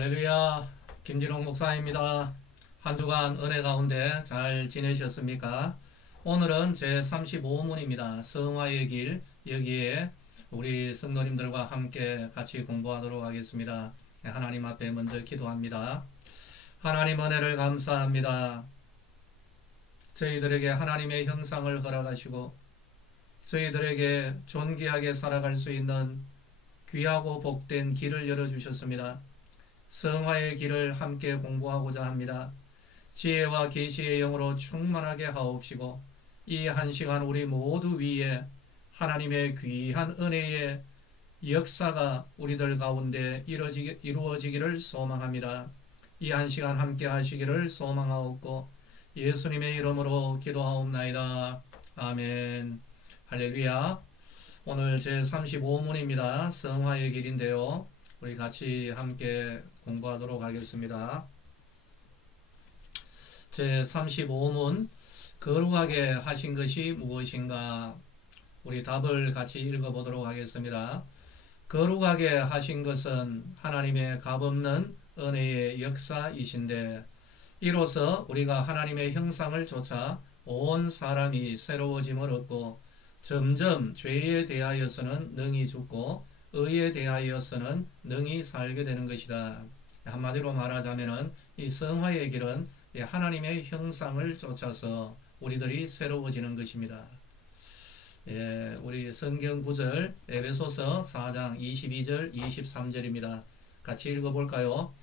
할렐루야, 김진홍 목사입니다. 한 주간 은혜 가운데 잘 지내셨습니까? 오늘은 제 35문입니다. 성화의 길, 여기에 우리 성도님들과 함께 같이 공부하도록 하겠습니다. 하나님 앞에 먼저 기도합니다. 하나님 은혜를 감사합니다. 저희들에게 하나님의 형상을 허락하시고 저희들에게 존귀하게 살아갈 수 있는 귀하고 복된 길을 열어주셨습니다. 성화의 길을 함께 공부하고자 합니다. 지혜와 계시의 영으로 충만하게 하옵시고 이 한 시간 우리 모두 위에 하나님의 귀한 은혜의 역사가 우리들 가운데 이루어지기를 소망합니다. 이 한 시간 함께 하시기를 소망하옵고 예수님의 이름으로 기도하옵나이다. 아멘. 할렐루야. 오늘 제 35문입니다. 성화의 길인데요. 우리 같이 함께 공부하도록 하겠습니다. 제 35문 거룩하게 하신 것이 무엇인가? 우리 답을 같이 읽어보도록 하겠습니다. 거룩하게 하신 것은 하나님의 값없는 은혜의 역사이신데 이로써 우리가 하나님의 형상을 좇아 온 사람이 새로워짐을 얻고 점점 죄에 대하여서는 능히 죽고 의에 대하여서는 능히 살게 되는 것이다. 한마디로 말하자면은 이 성화의 길은 하나님의 형상을 쫓아서 우리들이 새로워지는 것입니다. 우리 성경 구절 에베소서 4장 22절 23절입니다. 같이 읽어볼까요?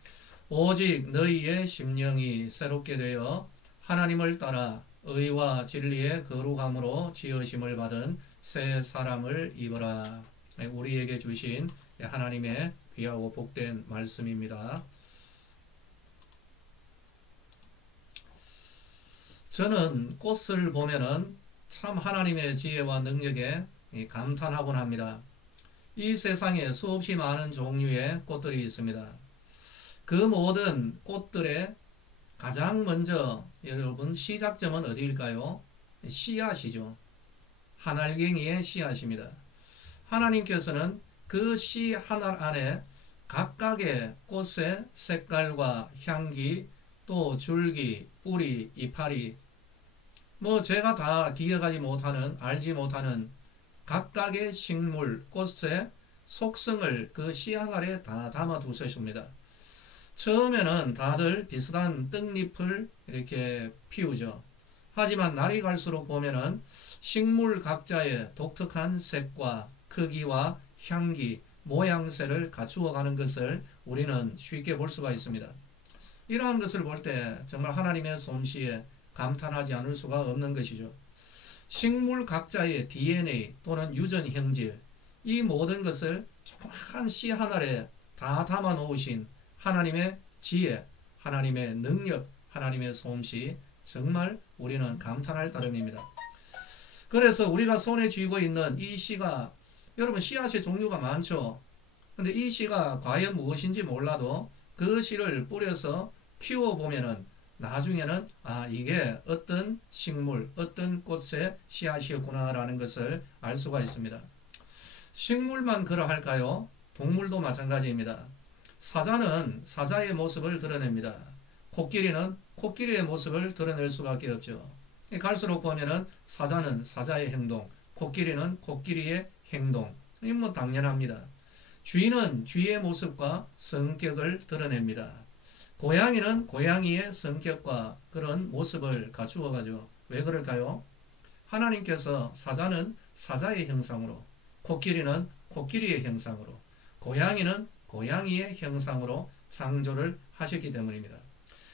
오직 너희의 심령이 새롭게 되어 하나님을 따라 의와 진리의 거룩함으로 지으심을 받은 새 사람을 입어라. 우리에게 주신 하나님의 귀하고 복된 말씀입니다. 저는 꽃을 보면은 참 하나님의 지혜와 능력에 감탄하곤 합니다. 이 세상에 수없이 많은 종류의 꽃들이 있습니다. 그 모든 꽃들의 가장 먼저 여러분 시작점은 어디일까요? 씨앗이죠. 하늘갱이의 씨앗입니다. 하나님께서는 그 씨 하나 안에 각각의 꽃의 색깔과 향기, 또 줄기, 뿌리, 이파리, 제가 다 기억하지 못하는, 알지 못하는 각각의 식물, 꽃의 속성을 그 씨앗 아래 다 담아 두셨습니다. 처음에는 다들 비슷한 떡잎을 이렇게 피우죠. 하지만 날이 갈수록 보면은 식물 각자의 독특한 색과 크기와 향기, 모양새를 갖추어 가는 것을 우리는 쉽게 볼 수가 있습니다. 이러한 것을 볼 때 정말 하나님의 솜씨에 감탄하지 않을 수가 없는 것이죠. 식물 각자의 DNA 또는 유전 형질, 이 모든 것을 조그마한 씨 하나에 다 담아 놓으신 하나님의 지혜, 하나님의 능력, 하나님의 솜씨, 정말 우리는 감탄할 따름입니다. 그래서 우리가 손에 쥐고 있는 이 씨가, 여러분 씨앗의 종류가 많죠. 근데 이 씨가 과연 무엇인지 몰라도 그 씨를 뿌려서 키워보면은 나중에는 이게 어떤 식물, 어떤 꽃의 씨앗이었구나라는 것을 알 수가 있습니다. 식물만 그러할까요? 동물도 마찬가지입니다. 사자는 사자의 모습을 드러냅니다. 코끼리는 코끼리의 모습을 드러낼 수밖에 없죠. 갈수록 보면은 사자는 사자의 행동, 코끼리는 코끼리의 행동, 이건 당연합니다. 쥐는 쥐의 모습과 성격을 드러냅니다. 고양이는 고양이의 성격과 그런 모습을 갖추어 가죠. 왜 그럴까요? 하나님께서 사자는 사자의 형상으로, 코끼리는 코끼리의 형상으로, 고양이는 고양이의 형상으로 창조를 하셨기 때문입니다.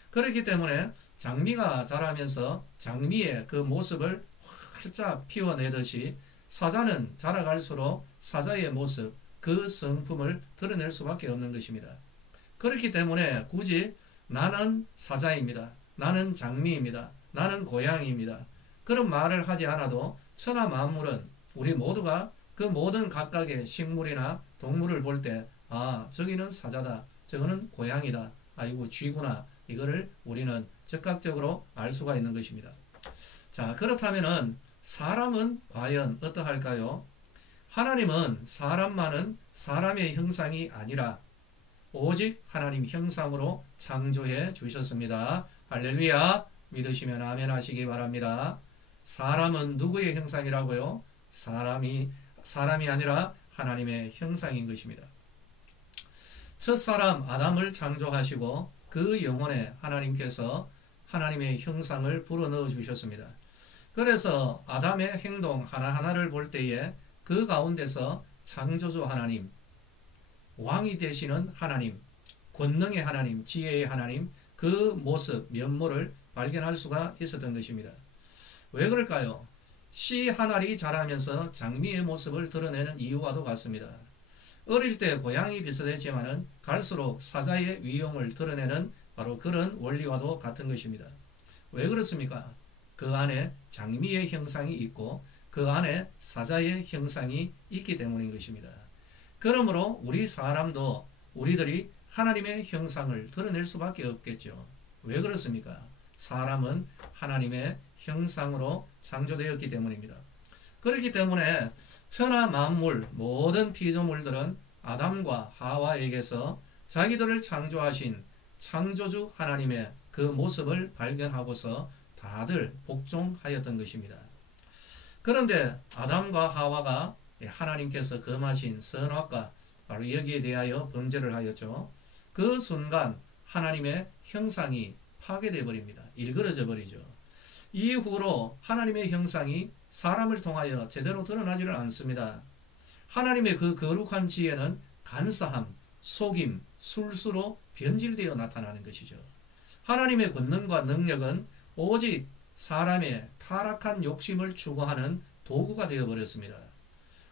그렇기 때문에 장미가 자라면서 장미의 그 모습을 활짝 피워내듯이 사자는 자라갈수록 사자의 모습, 그 성품을 드러낼 수밖에 없는 것입니다. 그렇기 때문에 굳이 나는 사자입니다. 나는 장미입니다. 나는 고양이입니다. 그런 말을 하지 않아도 천하 만물은 우리 모두가 그 모든 각각의 식물이나 동물을 볼 때 저기는 사자다. 저거는 고양이다. 이거 쥐구나. 이거를 우리는 즉각적으로 알 수가 있는 것입니다. 자, 그렇다면은 사람은 과연 어떠할까요? 하나님은 사람만은 사람의 형상이 아니라 오직 하나님 형상으로 창조해 주셨습니다. 할렐루야. 믿으시면 아멘 하시기 바랍니다. 사람은 누구의 형상이라고요? 사람이 아니라 하나님의 형상인 것입니다. 첫 사람 아담을 창조하시고 그 영혼에 하나님께서 하나님의 형상을 불어넣어 주셨습니다. 그래서 아담의 행동 하나하나를 볼 때에 그 가운데서 창조주 하나님, 왕이 되시는 하나님, 권능의 하나님, 지혜의 하나님, 그 모습, 면모를 발견할 수가 있었던 것입니다. 왜 그럴까요? 씨 한 알이 자라면서 장미의 모습을 드러내는 이유와도 같습니다. 어릴 때 고양이 비슷했지만은 갈수록 사자의 위용을 드러내는 바로 그런 원리와도 같은 것입니다. 왜 그렇습니까? 그 안에 장미의 형상이 있고 그 안에 사자의 형상이 있기 때문인 것입니다. 그러므로 우리 사람도 우리들이 하나님의 형상을 드러낼 수밖에 없겠죠. 왜 그렇습니까? 사람은 하나님의 형상으로 창조되었기 때문입니다. 그렇기 때문에 천하 만물 모든 피조물들은 아담과 하와에게서 자기들을 창조하신 창조주 하나님의 그 모습을 발견하고서 다들 복종하였던 것입니다. 그런데 아담과 하와가 하나님께서 금하신 선악과 바로 여기에 대하여 범죄를 하였죠. 그 순간 하나님의 형상이 파괴되어 버립니다. 일그러져 버리죠. 이후로 하나님의 형상이 사람을 통하여 제대로 드러나지를 않습니다. 하나님의 그 거룩한 지혜는 간사함, 속임, 술수로 변질되어 나타나는 것이죠. 하나님의 권능과 능력은 오직 사람의 타락한 욕심을 추구하는 도구가 되어버렸습니다.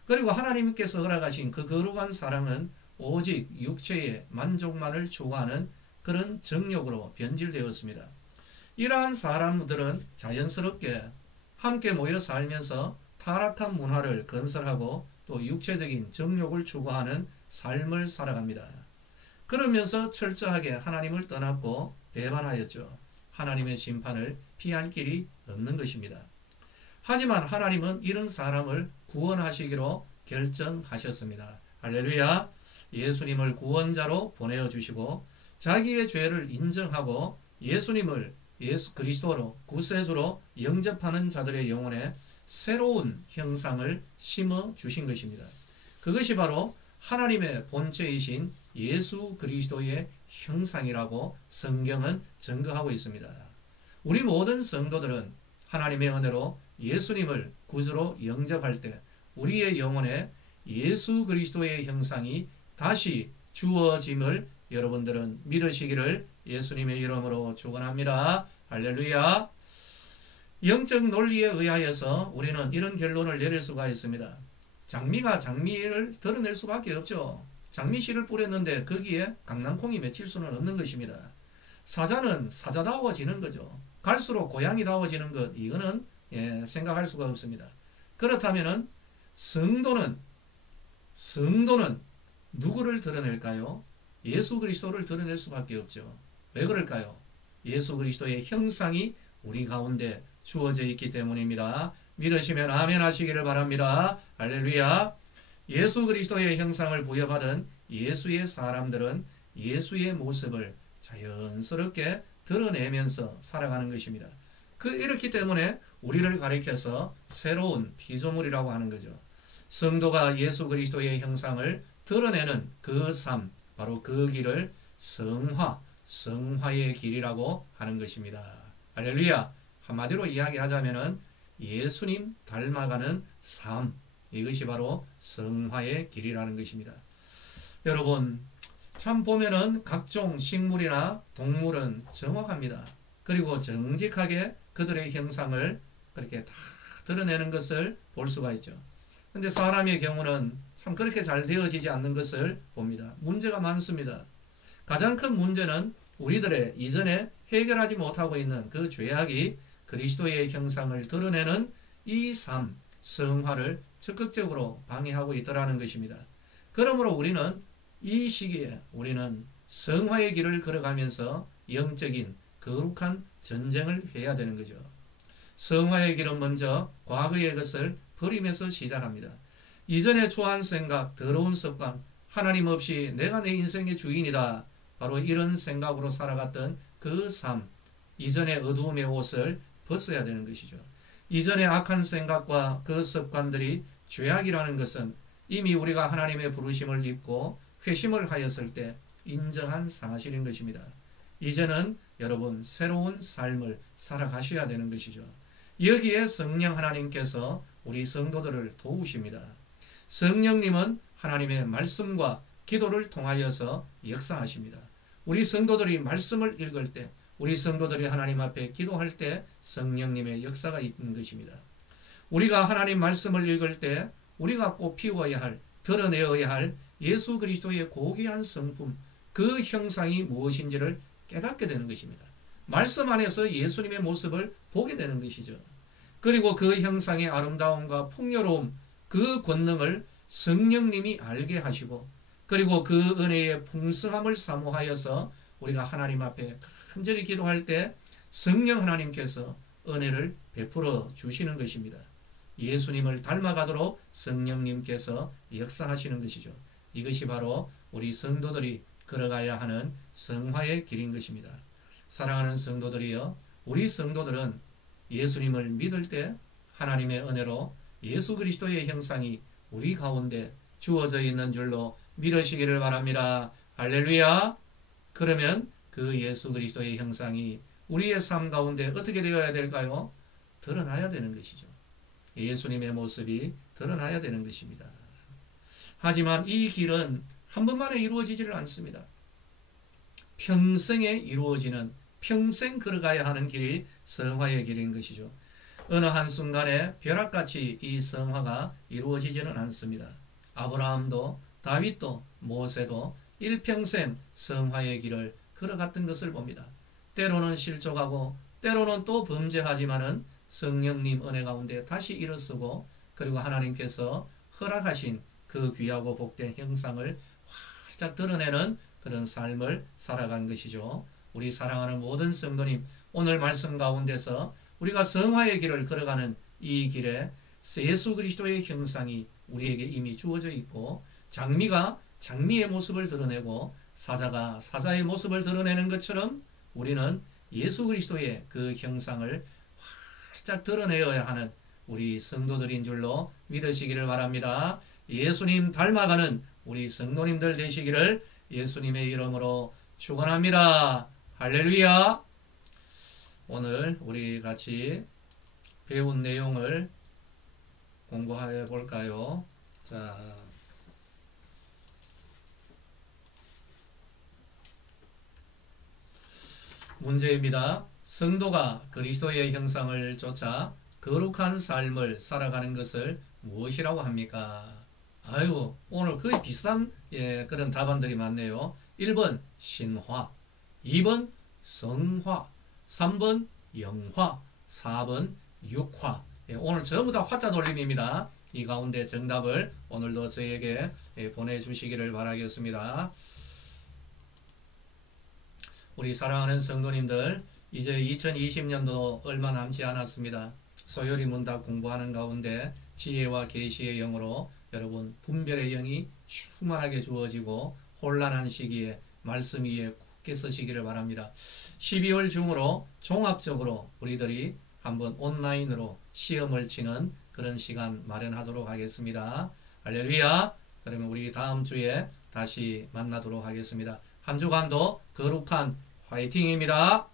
그리고 하나님께서 허락하신 그 거룩한 사랑은 오직 육체의 만족만을 추구하는 그런 정욕으로 변질되었습니다. 이러한 사람들은 자연스럽게 함께 모여 살면서 타락한 문화를 건설하고 또 육체적인 정욕을 추구하는 삶을 살아갑니다. 그러면서 철저하게 하나님을 떠났고 배반하였죠. 하나님의 심판을 피할 길이 없는 것입니다. 하지만 하나님은 이런 사람을 구원하시기로 결정하셨습니다. 할렐루야. 예수님을 구원자로 보내어 주시고 자기의 죄를 인정하고 예수님을 예수 그리스도로 구세주로 영접하는 자들의 영혼에 새로운 형상을 심어 주신 것입니다. 그것이 바로 하나님의 본체이신 예수 그리스도의 형상이라고 성경은 증거하고 있습니다. 우리 모든 성도들은 하나님의 은혜로 예수님을 구주로 영접할 때 우리의 영혼에 예수 그리스도의 형상이 다시 주어짐을 여러분들은 믿으시기를 예수님의 이름으로 축원합니다. 할렐루야. 영적 논리에 의하여서 우리는 이런 결론을 내릴 수가 있습니다. 장미가 장미를 드러낼 수밖에 없죠. 장미씨를 뿌렸는데 거기에 강낭콩이 맺힐 수는 없는 것입니다. 사자는 사자다워지는 거죠. 갈수록 고양이다워지는 것, 이거는 생각할 수가 없습니다. 그렇다면 성도는 누구를 드러낼까요? 예수 그리스도를 드러낼 수밖에 없죠. 왜 그럴까요? 예수 그리스도의 형상이 우리 가운데 주어져 있기 때문입니다. 믿으시면 아멘 하시기를 바랍니다. 할렐루야. 예수 그리스도의 형상을 부여받은 예수의 사람들은 예수의 모습을 자연스럽게 드러내면서 살아가는 것입니다. 이렇기 때문에 우리를 가리켜서 새로운 피조물이라고 하는 거죠. 성도가 예수 그리스도의 형상을 드러내는 그 삶, 바로 그 길을 성화의 길이라고 하는 것입니다. 할렐루야. 한마디로 이야기하자면 예수님 닮아가는 삶, 이것이 바로 성화의 길이라는 것입니다. 여러분, 참 보면은 각종 식물이나 동물은 정확합니다. 그리고 정직하게 그들의 형상을 그렇게 다 드러내는 것을 볼 수가 있죠. 근데 사람의 경우는 참 그렇게 잘 되어지지 않는 것을 봅니다. 문제가 많습니다. 가장 큰 문제는 우리들의 이전에 해결하지 못하고 있는 그 죄악이 그리스도의 형상을 드러내는 이 삶, 성화를 적극적으로 방해하고 있더라는 것입니다. 그러므로 우리는 이 시기에 우리는 성화의 길을 걸어가면서 영적인 거룩한 전쟁을 해야 되는 거죠. 성화의 길은 먼저 과거의 것을 버리면서 시작합니다. 이전에 초한 생각, 더러운 습관, 하나님 없이 내가 내 인생의 주인이다. 바로 이런 생각으로 살아갔던 그 삶, 이전의 어두움의 옷을 벗어야 되는 것이죠. 이전의 악한 생각과 그 습관들이 죄악이라는 것은 이미 우리가 하나님의 부르심을 입고 회심을 하였을 때 인정한 사실인 것입니다. 이제는 여러분 새로운 삶을 살아가셔야 되는 것이죠. 여기에 성령 하나님께서 우리 성도들을 도우십니다. 성령님은 하나님의 말씀과 기도를 통하여서 역사하십니다. 우리 성도들이 말씀을 읽을 때, 우리 성도들이 하나님 앞에 기도할 때 성령님의 역사가 있는 것입니다. 우리가 하나님 말씀을 읽을 때 우리가 꼭 피워야 할, 드러내어야 할 예수 그리스도의 고귀한 성품, 그 형상이 무엇인지를 깨닫게 되는 것입니다. 말씀 안에서 예수님의 모습을 보게 되는 것이죠. 그리고 그 형상의 아름다움과 풍요로움, 그 권능을 성령님이 알게 하시고, 그리고 그 은혜의 풍성함을 사모하여서 우리가 하나님 앞에 간절히 기도할 때 성령 하나님께서 은혜를 베풀어 주시는 것입니다. 예수님을 닮아가도록 성령님께서 역사하시는 것이죠. 이것이 바로 우리 성도들이 걸어가야 하는 성화의 길인 것입니다. 사랑하는 성도들이여, 우리 성도들은 예수님을 믿을 때 하나님의 은혜로 예수 그리스도의 형상이 우리 가운데 주어져 있는 줄로 믿으시기를 바랍니다. 할렐루야. 그러면 그 예수 그리스도의 형상이 우리의 삶 가운데 어떻게 되어야 될까요? 드러나야 되는 것이죠. 예수님의 모습이 드러나야 되는 것입니다. 하지만 이 길은 한 번만에 이루어지지를 않습니다. 평생에 이루어지는, 평생 걸어가야 하는 길이 성화의 길인 것이죠. 어느 한순간에 벼락같이 이 성화가 이루어지지는 않습니다. 아브라함도 다윗도 모세도 일평생 성화의 길을 걸어갔던 것을 봅니다. 때로는 실족하고 때로는 또 범죄하지만은 성령님 은혜 가운데 다시 일어서고, 그리고 하나님께서 허락하신 그 귀하고 복된 형상을 활짝 드러내는 그런 삶을 살아간 것이죠. 우리 사랑하는 모든 성도님, 오늘 말씀 가운데서 우리가 성화의 길을 걸어가는 이 길에 예수 그리스도의 형상이 우리에게 이미 주어져 있고, 장미가 장미의 모습을 드러내고 사자가 사자의 모습을 드러내는 것처럼 우리는 예수 그리스도의 그 형상을 활짝 드러내어야 하는 우리 성도들인 줄로 믿으시기를 바랍니다. 예수님 닮아가는 우리 성도님들 되시기를 예수님의 이름으로 축원합니다. 할렐루야. 오늘 우리 같이 배운 내용을 공부해 볼까요? 자, 문제입니다. 성도가 그리스도의 형상을 쫓아 거룩한 삶을 살아가는 것을 무엇이라고 합니까? 아이고, 오늘 거의 비슷한 그런 답안들이 많네요. 1번 신화, 2번 성화, 3번 영화, 4번 육화. 오늘 전부 다 화자 돌림입니다. 이 가운데 정답을 오늘도 저에게 보내주시기를 바라겠습니다. 우리 사랑하는 성도님들, 이제 2020년도 얼마 남지 않았습니다. 소요리 문답 공부하는 가운데 지혜와 계시의 영으로 여러분 분별의 영이 충만하게 주어지고 혼란한 시기에 말씀 위에 굳게 서시기를 바랍니다. 12월 중으로 종합적으로 우리들이 한번 온라인으로 시험을 치는 그런 시간 마련하도록 하겠습니다. 할렐루야. 그러면 우리 다음 주에 다시 만나도록 하겠습니다. 한 주간도 거룩한 화이팅입니다.